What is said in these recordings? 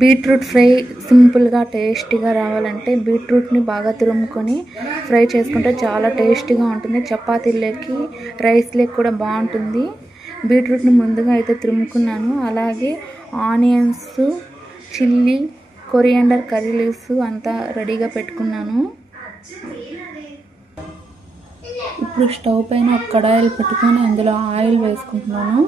Beetroot fry సింపుల్గా టేస్టీగా రావాలంటే బీట్రూట్ని బాగా తురుముకొని ఫ్రై చేసుకుంటే చాలా టేస్టీగా ఉంటుంది. చపాతీలోకి రైస్లోకి కూడా బాగుంటుంది. బీట్రూట్ని ముందుగా అయితే తురుముకున్నాను. అలాగే onions, chilli, coriander, curry leaves అంతా రెడీగా పెట్టుకున్నాను. ఇప్పుడు స్టవ్ పైన ఒక కడాయిలు పెట్టుకొని అందులో ఆయిల్ వేసుకుంటున్నాను.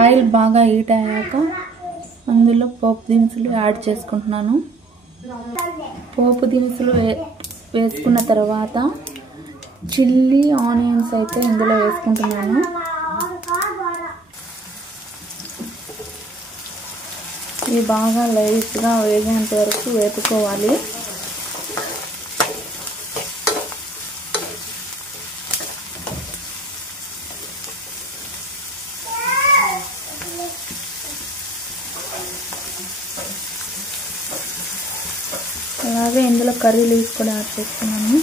ఆయిల్ బాగా హీట్ అయ్యాక అందులో పోపు దినుసులు యాడ్ చేసుకుంటున్నాను. పోపు దినుసులు వేసుకున్న తర్వాత చిల్లీ, ఆనియన్స్ అయితే ఇందులో వేసుకుంటున్నాను. ఇవి బాగా లైట్గా వేగేంత వరకు వేపుకోవాలి. అలాగే ఇందులో కర్రీ లీవ్స్ కూడా యాడ్ చేస్తున్నాను.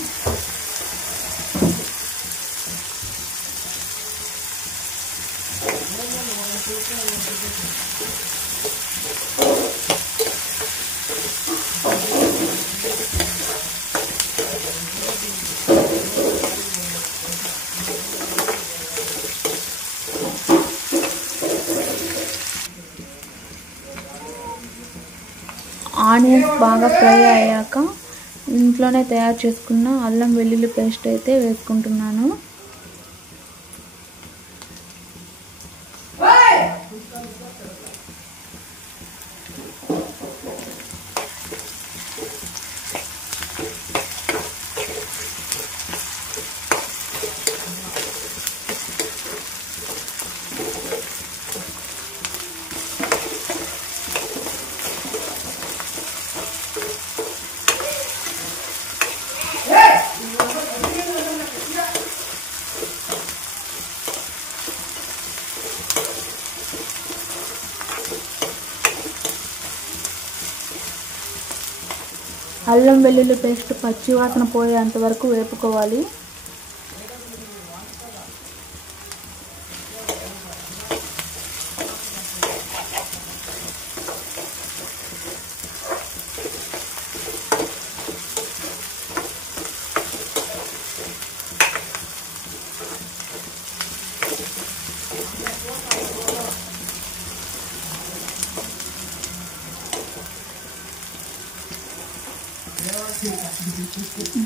ఆనియన్స్ బాగా ఫ్రై అయ్యాక ఇంట్లోనే తయారు చేసుకున్న అల్లం వెల్లుల్లి పేస్ట్ అయితే వేసుకుంటున్నాను. అల్లం వెల్లుల్లి పేస్ట్ పచ్చి వాసన పోయేంత వరకు వేపుకోవాలి.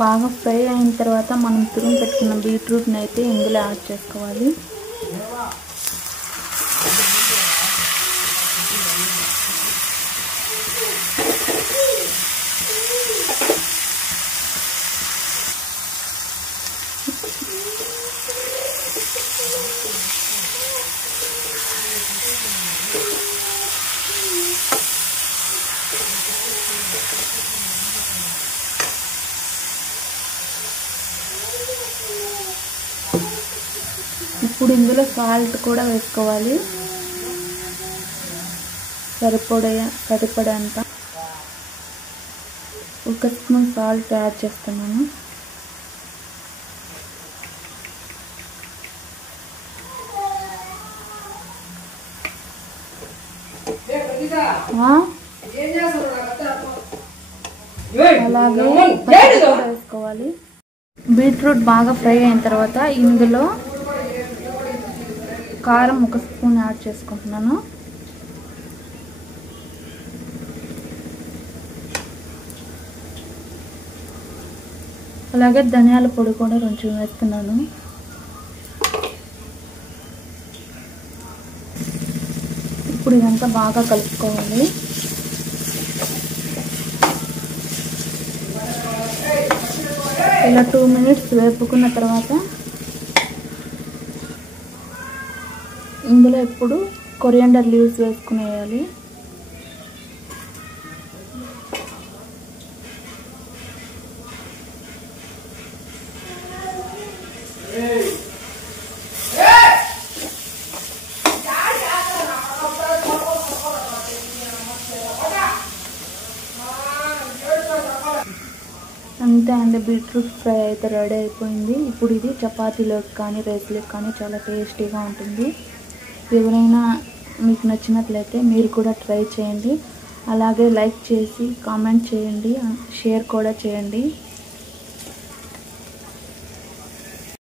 బాగా ఫ్రై అయిన తర్వాత మనం తురుము పెట్టుకున్న బీట్రూట్ని అయితే ఇందులో యాడ్ చేసుకోవాలి. ఇప్పుడు ఇందులో సాల్ట్ కూడా వేసుకోవాలి. సరిపడేంత ఒక స్పూన్ సాల్ట్ యాడ్ చేస్తున్నాను. అలాగే వేసుకోవాలి. బీట్రూట్ బాగా ఫ్రై అయిన తర్వాత ఇందులో కారం ఒక స్పూన్ యాడ్ చేసుకుంటున్నాను. అలాగే ధనియాల పొడి కూడా కొంచెం వేస్తున్నాను. ఇప్పుడు ఇదంతా బాగా కలుపుకోవాలి. ఇలా 2 minutes వేపుకున్న తర్వాత ఇందులో ఇప్పుడు కొరియాండర్ లీవ్స్ వేసుకునేయాలి. అంతే అండి, బీట్రూట్ ఫ్రై అయితే రెడీ అయిపోయింది. ఇప్పుడు ఇది చపాతీలోకి కానీ రైస్లోకి కానీ చాలా టేస్టీగా ఉంటుంది. ఎవరైనా మీకు నచ్చినట్లయితే మీరు కూడా ట్రై చేయండి. అలాగే లైక్ చేసి కామెంట్ చేయండి, షేర్ కూడా చేయండి.